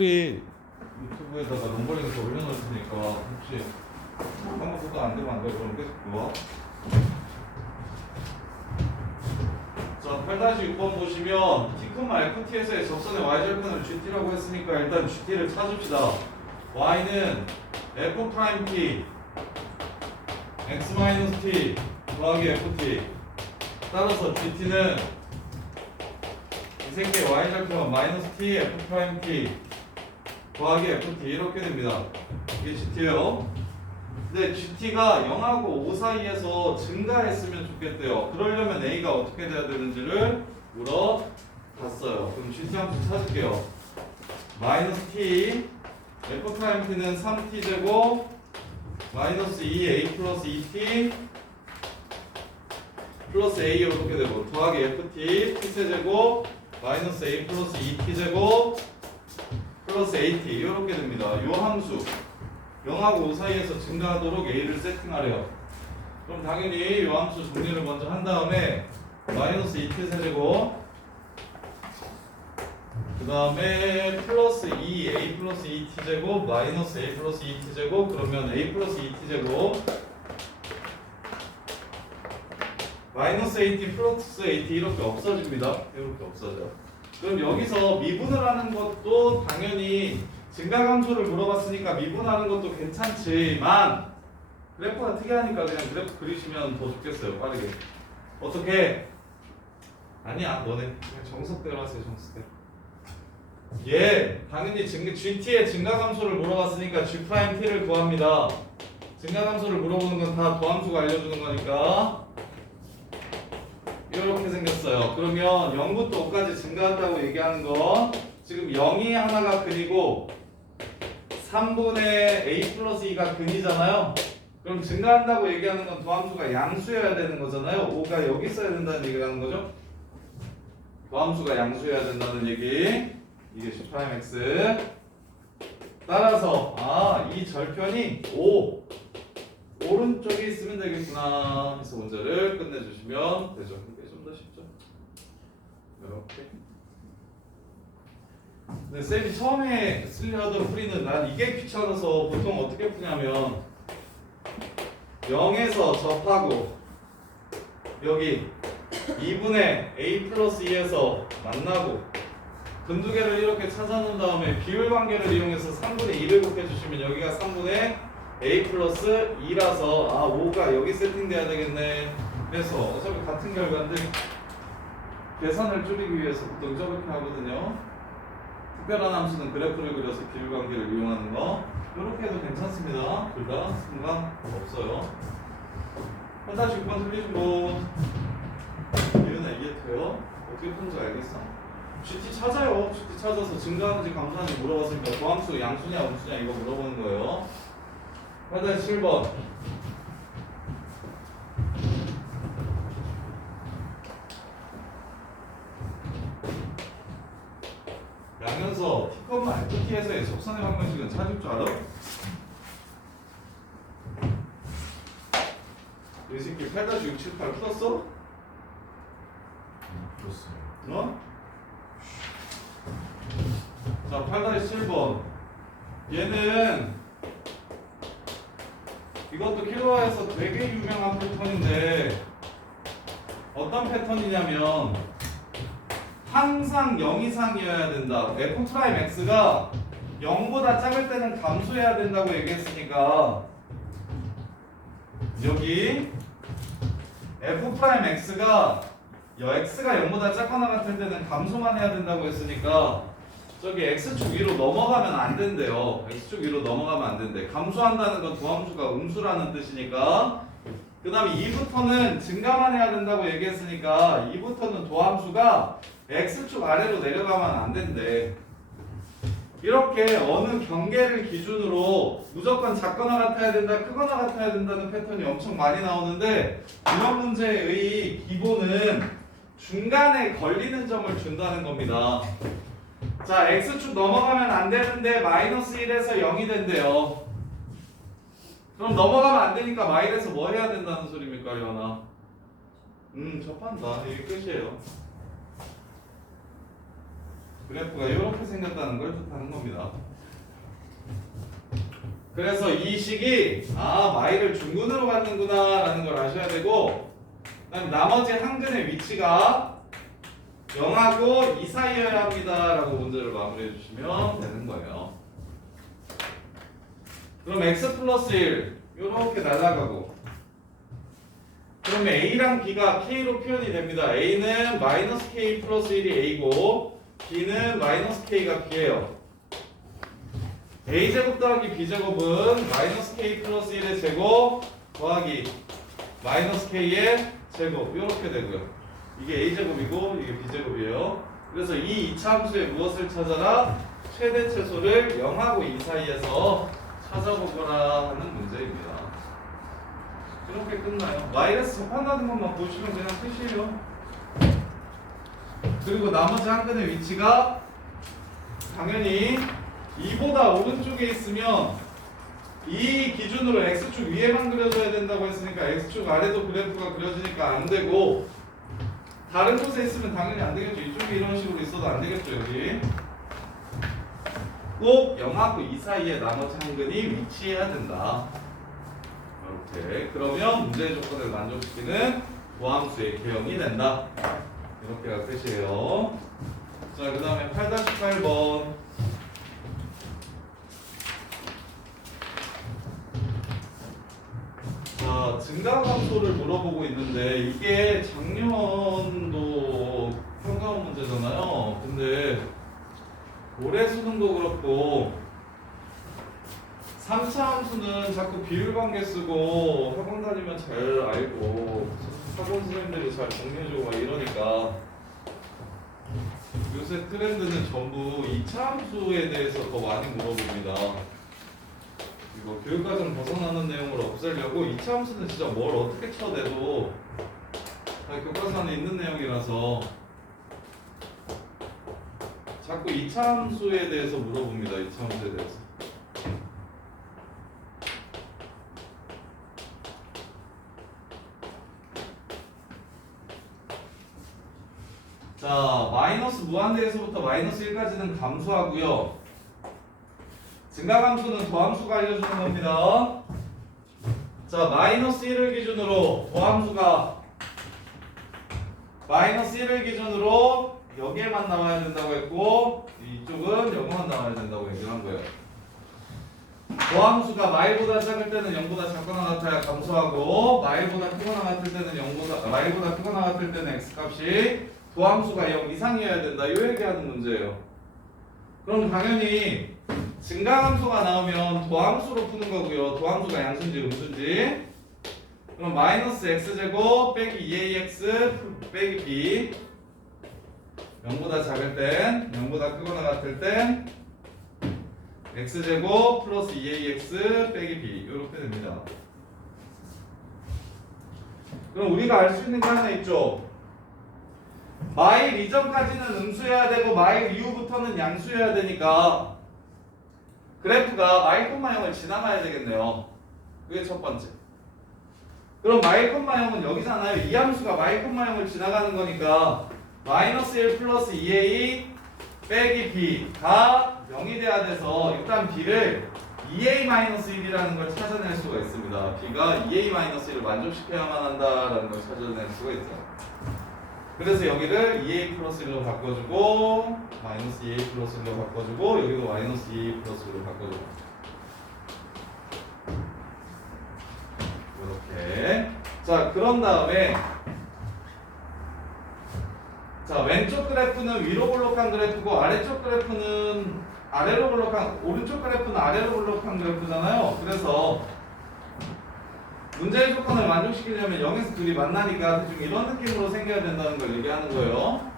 풀이 유튜브에다가 롱버링에서 올려놓을 테니까 혹시 한번도 안 되면 안 되고 그럼 계속 누워. 자, 8-6번 보시면 T콤마 FT에서의 접선의 y절편을 GT라고 했으니까 일단 GT를 찾읍시다. y는 f 프라임 t x 마이너스 t 더하기 ft 따라서 GT는 이 새끼의 y절편 마이너스 t f 프라임 t 더하기 ft 이렇게 됩니다. 이게 GT예요. 근데 GT가 0하고 5 사이에서 증가했으면 좋겠대요. 그러려면 A가 어떻게 돼야 되는지를 물어봤어요. 그럼 GT 함수 찾을게요. 마이너스 T F 프라임 T는 3T 제곱 마이너스 2A 플러스 2T 플러스 A 이렇게 되고 더하기 FT T 세제곱 마이너스 A 플러스 2T 제곱 플러스 AT 이렇게 됩니다. 요 함수 0하고 5 사이에서 증가하도록 A를 세팅하래요. 그럼 당연히 이 함수 정리를 먼저 한 다음에 마이너스 2t 세제곱 그 다음에 플러스 2a 플러스 2t 제곱 마이너스 a 플러스 2t 제곱 그러면 a 플러스 2t 제곱 마이너스 at 플러스 at 이렇게 없어집니다. 이렇게 없어져요. 그럼 여기서 미분을 하는 것도 당연히 증가감소를 물어봤으니까 미분하는 것도 괜찮지만 그래프가 특이하니까 그냥 그래프 그리시면 더 좋겠어요 빠르게. 어떻게? 아니야 너네. 그냥 정석대로 하세요 정석대로. 예 당연히 증, GT의 증가감소를 물어봤으니까 G 프라임 T를 구합니다. 증가감소를 물어보는 건 다 도함수가 알려주는 거니까 이렇게 생겼어요 그러면 0부터 5까지 증가한다고 얘기하는 건 지금 0이 하나가 근이고 3분의 a 플러스 2가 근이잖아요. 그럼 증가한다고 얘기하는 건 도함수가 양수여야 되는 거잖아요. 5가 여기 있어야 된다는 얘기를 하는 거죠. 도함수가 양수여야 된다는 얘기. 이게 프라임 X. 따라서 아, 이 절편이 5 오른쪽에 있으면 되겠구나. 해서 문제를 끝내주시면 되죠. 이렇게. 근데 쌤이 처음에 쓰려던 풀이는 난 이게 귀찮아서 보통 어떻게 푸냐면 0에서 접하고 여기 2분의 a 플러스 2에서 만나고 근두 개를 이렇게 찾아놓은 다음에 비율 관계를 이용해서 3분의 2를 곱해주시면 여기가 3분의 a 플러스 2라서 아 5가 여기 세팅돼야 되겠네 그래서 어차피 같은 결과인데 계산을 줄이기 위해서 보통 저렇게 하거든요 특별한 함수는 그래프를 그려서 비율 관계를 이용하는 거 이렇게 해도 괜찮습니다. 둘다 상관없어요. 한다시 6번 틀리신 분 이유는 이해돼요? 어떻게 푸는지 알겠어? GT 찾아요. GT 찾아서 증가하는지 감소하는지 물어봤으니까 도함수 양수냐 음수냐 이거 물어보는 거예요. 한다시 7번 양현서 T컴마 FT에서의 접선의 방정식은 찾을 줄 알아? 이 새끼 8-6, 7, 8 풀었어? 풀었어요. 어? 자, 8-7번 얘는 이것도 킬러에서 되게 유명한 패턴인데 어떤 패턴이냐면 항상 0 이상이어야 된다. f 프라임 x가 0보다 작을 때는 감소해야 된다고 얘기했으니까 여기 f 프라임 x가 여 x가 0보다 작거나 같을 때는 감소만 해야 된다고 했으니까 저기 x축 위로 넘어가면 안 된대요. x축 위로 넘어가면 안 된대. 감소한다는 건 도함수가 음수라는 뜻이니까 그 다음에 2부터는 증가만 해야 된다고 얘기했으니까 2부터는 도함수가 x축 아래로 내려가면 안 된대. 이렇게 어느 경계를 기준으로 무조건 작거나 같아야 된다, 크거나 같아야 된다는 패턴이 엄청 많이 나오는데 이런 문제의 기본은 중간에 걸리는 점을 준다는 겁니다. 자, x축 넘어가면 안 되는데 마이너스 1에서 0이 된대요. 그럼 넘어가면 안 되니까 마일에서 뭐 해야 된다는 소리입니까, 이거나? 음, 접한다. 이게 끝이에요. 그래프가 이렇게 생겼다는 걸 뜻하는 겁니다. 그래서 이 식이 아 마이를 중근으로 갖는구나 라는 걸 아셔야 되고 그다음 나머지 한 근의 위치가 0하고 2 사이여야 합니다 라고 문제를 마무리해 주시면 되는 거예요. 그럼 x 플러스 1 이렇게 날아가고 그러면 a랑 b가 k로 표현이 됩니다. a는 마이너스 k 플러스 1이 a고 b는 마이너스 k가 b예요. a제곱 더하기 b제곱은 마이너스 k 플러스 1의 제곱 더하기 마이너스 k의 제곱 이렇게 되고요. 이게 a제곱이고 이게 b제곱이에요. 그래서 이 이차함수의 무엇을 찾아라? 최대 최소를 0하고 2 사이에서 찾아보거라 하는 문제입니다. 이렇게 끝나요. 마이너스 접한다는 것만 보시면 그냥 끝이에요. 그리고 나머지 한 근의 위치가 당연히 2보다 오른쪽에 있으면 이 기준으로 x축 위에만 그려줘야 된다고 했으니까 x축 아래도 그래프가 그려지니까 안 되고 다른 곳에 있으면 당연히 안 되겠죠. 이쪽에 이런 식으로 있어도 안 되겠죠, 여기. 꼭 0하고 2 사이에 나머지 한 근이 위치해야 된다. 이렇게. 그러면 문제의 조건을 만족시키는 도함수의 개형이 된다. 이렇게가 끝이에요. 자, 그 다음에 8-8번. 자, 증가함수를 물어보고 있는데 이게 작년도 평가원 문제잖아요. 근데 올해 수능도 그렇고 3차 함수는 자꾸 비율 관계 쓰고 학원 다니면 잘 알고 학원 선생님들이 잘 정리해주고 막 이러니까 요새 트렌드는 전부 2차 함수에 대해서 더 많이 물어봅니다. 이거 교육과정 벗어나는 내용을 없애려고 2차 함수는 진짜 뭘 어떻게 쳐내도 다 교과서에 있는 내용이라서 자꾸 2차 함수에 대해서 물어봅니다. 2차 함수에 대해서. 자, 마이너스 무한대에서부터 마이너스 1까지는 감소하고요. 증가함수는 더함수가 알려주는 겁니다. 자, 마이너스 1을 기준으로 더함수가 마이너스 1을 기준으로 여기에만 나와야 된다고 했고 이쪽은 여기만 나와야 된다고 얘기를 한 거예요. 더함수가 마일보다 작을 때는 0보다 작거나 같아야 감소하고 마일보다 크거나 같을 때는 0보다 마일보다 크거나 같을 때는 x값이 도함수가 0 이상이어야 된다. 이 얘기하는 문제예요. 그럼 당연히 증가함수가 나오면 도함수로 푸는 거고요. 도함수가 양수인지 음수인지. 그럼 마이너스 x제곱 빼기 2ax 빼기 b 0보다 작을 땐 0보다 크거나 같을 땐 x제곱 플러스 2ax 빼기 b 이렇게 됩니다. 그럼 우리가 알 수 있는 게 하나 있죠. 마일 이전까지는 음수여야 되고 마일 이후부터는 양수여야 되니까 그래프가 마일 콤마 0을 지나가야 되겠네요. 그게 첫 번째. 그럼 마일 콤마 0은 여기잖아요. 이 함수가 마일 콤마 0을 지나가는 거니까 마이너스 1 플러스 2a 빼기 b가 0이 돼야 돼서 일단 b를 2a 마이너스 1이라는 걸 찾아낼 수가 있습니다. b가 2a 마이너스 1을 만족시켜야만 한다라는 걸 찾아낼 수가 있어요. 그래서 여기를 2a 플러스 1로 바꿔주고 마이너스 2a 플러스 1로 바꿔주고 여기도 마이너스 2a 플러스 1로 바꿔주고. 이렇게. 자 그런 다음에 자 왼쪽 그래프는 위로 볼록한 그래프고 아래쪽 그래프는 아래로 볼록한 오른쪽 그래프는 아래로 볼록한 그래프잖아요. 그래서 문제의 조건을 만족시키려면 0에서 둘이 만나니까 대충 이런 느낌으로 생겨야 된다는 걸 얘기하는 거예요.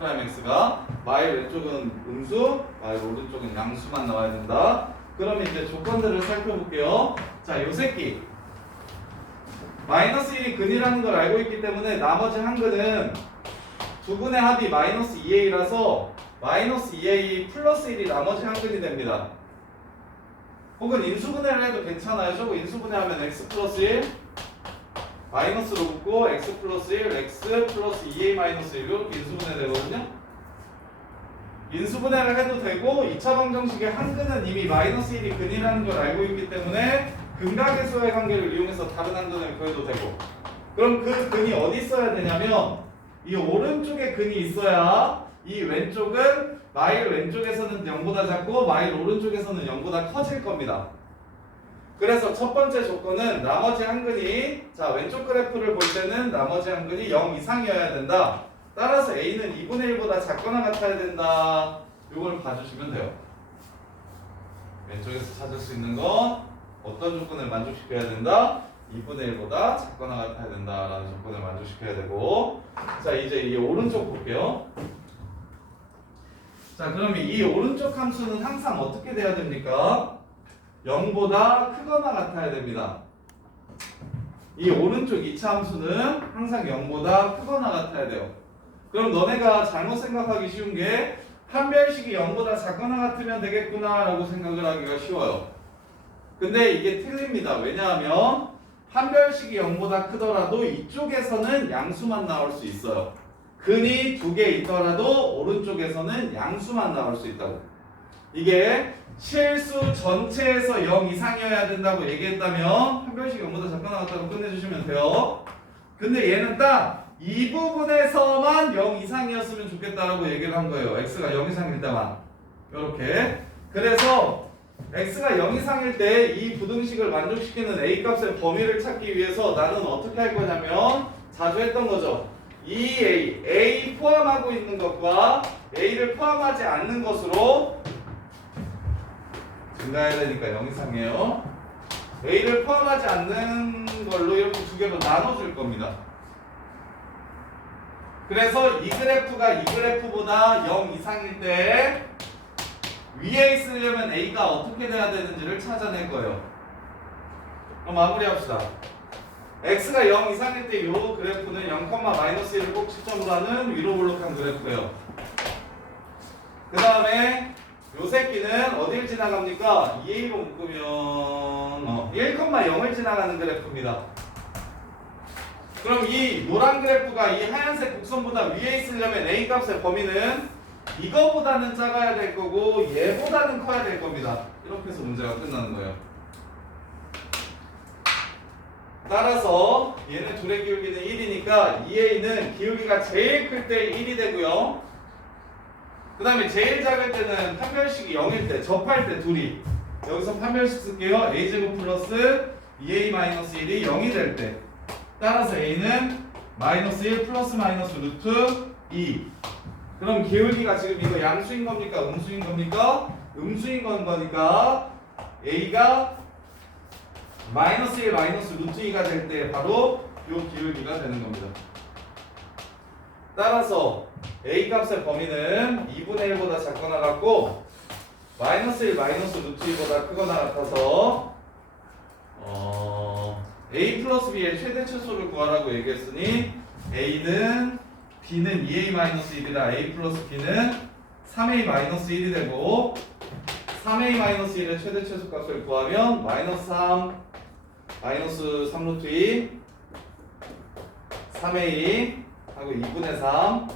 f'x가 마일 왼쪽은 음수, 마일 오른쪽은 양수만 나와야 된다. 그럼 이제 조건들을 살펴볼게요. 자, 요 새끼 마이너스 1이 근이라는 걸 알고 있기 때문에 나머지 한 근은 두 분의 합이 마이너스 2a라서 마이너스 2a 플러스 1이 나머지 한 근이 됩니다. 혹은 인수분해를 해도 괜찮아요. 저거 인수분해하면 x 플러스 1 마이너스로 붙고 x 플러스 1 x 플러스 2a 마이너스 1 이렇게 인수분해 되거든요. 인수분해를 해도 되고 2차 방정식의 한 근은 이미 마이너스 1이 근이라는 걸 알고 있기 때문에 근각의수의 관계를 이용해서 다른 한 근을 구해도 되고 그럼 그 근이 어디 있어야 되냐면 이 오른쪽에 근이 있어야 이 왼쪽은 마일 왼쪽에서는 0보다 작고 마일 오른쪽에서는 0보다 커질 겁니다. 그래서 첫 번째 조건은 나머지 한 근이 자 왼쪽 그래프를 볼 때는 나머지 한 근이 0 이상이어야 된다. 따라서 a는 2분의 1보다 작거나 같아야 된다. 이걸 봐주시면 돼요. 왼쪽에서 찾을 수 있는 건 어떤 조건을 만족시켜야 된다? 2분의 1보다 작거나 같아야 된다라는 조건을 만족시켜야 되고 자 이제 이 오른쪽 볼게요. 자 그러면 이 오른쪽 함수는 항상 어떻게 돼야 됩니까? 0보다 크거나 같아야 됩니다. 이 오른쪽 2차 함수는 항상 0보다 크거나 같아야 돼요. 그럼 너네가 잘못 생각하기 쉬운 게 판별식이 0보다 작거나 같으면 되겠구나 라고 생각을 하기가 쉬워요. 근데 이게 틀립니다. 왜냐하면 판별식이 0보다 크더라도 이쪽에서는 양수만 나올 수 있어요. 근이 두 개 있더라도 오른쪽에서는 양수만 나올 수 있다고. 이게 실수 전체에서 0 이상이어야 된다고 얘기했다면 판별식이 0보다 작거나 같다고 끝내주시면 돼요. 근데 얘는 딱 이 부분에서만 0 이상이었으면 좋겠다라고 얘기를 한 거예요. x가 0 이상일 때만. 이렇게. 그래서 x가 0 이상일 때 이 부등식을 만족시키는 a 값의 범위를 찾기 위해서 나는 어떻게 할 거냐면 자주 했던 거죠. 이 a, a 포함하고 있는 것과 a를 포함하지 않는 것으로 증가해야 되니까 0 이상이에요. a를 포함하지 않는 걸로 이렇게 두 개로 나눠줄 겁니다. 그래서 이 그래프가 이 그래프보다 0 이상일 때 위에 있으려면 a가 어떻게 돼야 되는지를 찾아낼 거예요. 그럼 마무리합시다. X가 0 이상일 때 이 그래프는 0, 마이너스 1을 꼭 시점으로 하는 위로 볼록한 그래프예요. 그 다음에 요 새끼는 어딜 지나갑니까? 2a로 묶으면 어, 1,0을 지나가는 그래프입니다. 그럼 이 노란 그래프가 이 하얀색 곡선보다 위에 있으려면 a 값의 범위는 이거보다는 작아야 될 거고 얘보다는 커야 될 겁니다. 이렇게 해서 문제가 끝나는 거예요. 따라서 얘는 둘의 기울기는 1이니까 2a는 기울기가 제일 클 때 1이 되고요. 그 다음에 제일 작을 때는 판별식이 0일 때 접할 때 둘이 여기서 판별식 쓸게요. a제곱 플러스 2a 마이너스 1이 0이 될 때 따라서 a는 마이너스 1 플러스 마이너스 루트 2 그럼 기울기가 지금 이거 양수인 겁니까? 음수인 겁니까? 음수인 건 거니까 a가 마이너스 1 마이너스 루트 2가 될 때 바로 요 기울기가 되는 겁니다. 따라서 a 값의 범위는 2분의 1보다 작거나 같고 마이너스 1 마이너스 루트 2보다 크거나 같아서 어, a 플러스 b의 최대 최소를 구하라고 얘기했으니 a는 b는 2a 마이너스 1이라 a 플러스 b는 3a 마이너스 1이 되고 3a 마이너스 1의 최대 최소 값을 구하면 마이너스 3 마이너스 3루트 2 3의 2 하고 2분의 3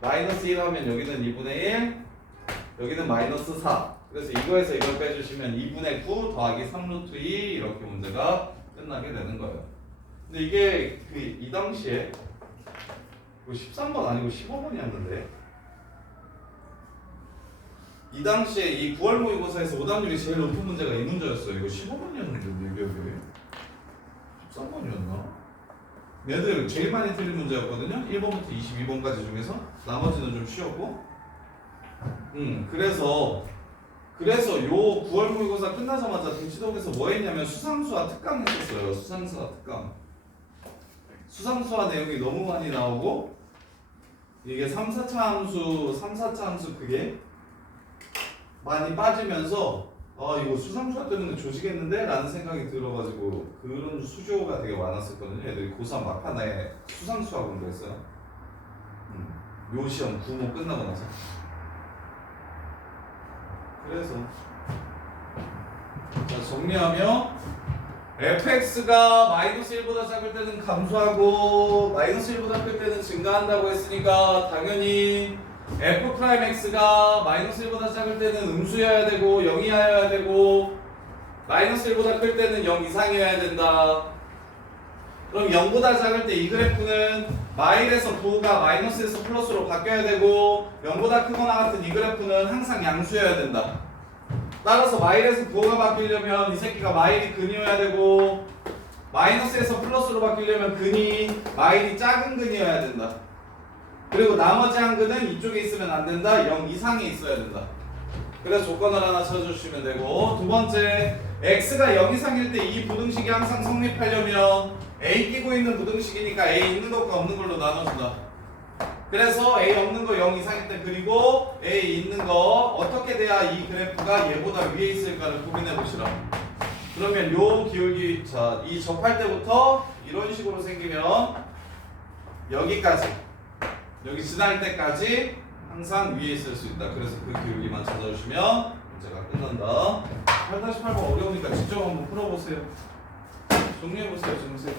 마이너스 1 하면 여기는 2분의 1 여기는 마이너스 4 그래서 이거에서 이걸 빼주시면 2분의 9 더하기 3루트 2 이렇게 문제가 끝나게 되는 거예요. 근데 이게 그 이 당시에 뭐 13번 아니고 15번이었는데 이 당시에 이 9월 모의고사에서 오답률이 제일 높은 문제가 이 문제였어요. 이거 15번이었는데 이게 왜 3번이었나? 얘들 제일 많이 틀린 문제였거든요. 1번부터 22번까지 중에서 나머지는 좀 쉬웠고. 음, 그래서 그래서 요 9월 모의고사 끝나자마자 대치동에서 뭐 했냐면 수상수와 특강 했었어요. 수상수와 특강. 수상수와 내용이 너무 많이 나오고 이게 3, 4차 함수, 3, 4차 함수 그게 많이 빠지면서 아 이거 수상수화 때문에 조지겠는데? 라는 생각이 들어가지고 그런 수조가 되게 많았었거든요. 애들이 고3 막판에 수상수화 공부했어요. 음, 요 시험 구모 끝나고 나서. 그래서 자 정리하면 fx가 마이너스 1보다 작을 때는 감소하고 마이너스 1보다 클 때는 증가한다고 했으니까 당연히 f 프라임 x가 마이너스 1보다 작을 때는 음수여야 되고 0이어야 되고 마이너스 1보다 클 때는 0 이상이어야 된다. 그럼 0보다 작을 때 이 그래프는 마일에서 부가 마이너스에서 플러스로 바뀌어야 되고 0보다 크거나 같은 이 그래프는 항상 양수여야 된다. 따라서 마일에서 부호가 바뀌려면 이 새끼가 마일이 근이어야 되고 마이너스에서 플러스로 바뀌려면 근이 마일이 작은 근이어야 된다. 그리고 나머지 한 근은 이쪽에 있으면 안 된다. 0 이상에 있어야 된다. 그래서 조건을 하나 쳐주시면 되고 두 번째 x가 0 이상일 때 이 부등식이 항상 성립하려면 a 끼고 있는 부등식이니까 a 있는 것과 없는 걸로 나눠준다. 그래서 a 없는 거 0 이상일 때 그리고 a 있는 거 어떻게 돼야 이 그래프가 얘보다 위에 있을까를 고민해 보시라. 그러면 요 기울기 자이 접할 때부터 이런 식으로 생기면 여기까지 여기 지날 때까지 항상 위에 있을 수 있다. 그래서 그 기울기만 찾아주시면 문제가 끝난다. 8-8번 어려우니까 직접 한번 풀어보세요. 정리해보세요, 정세.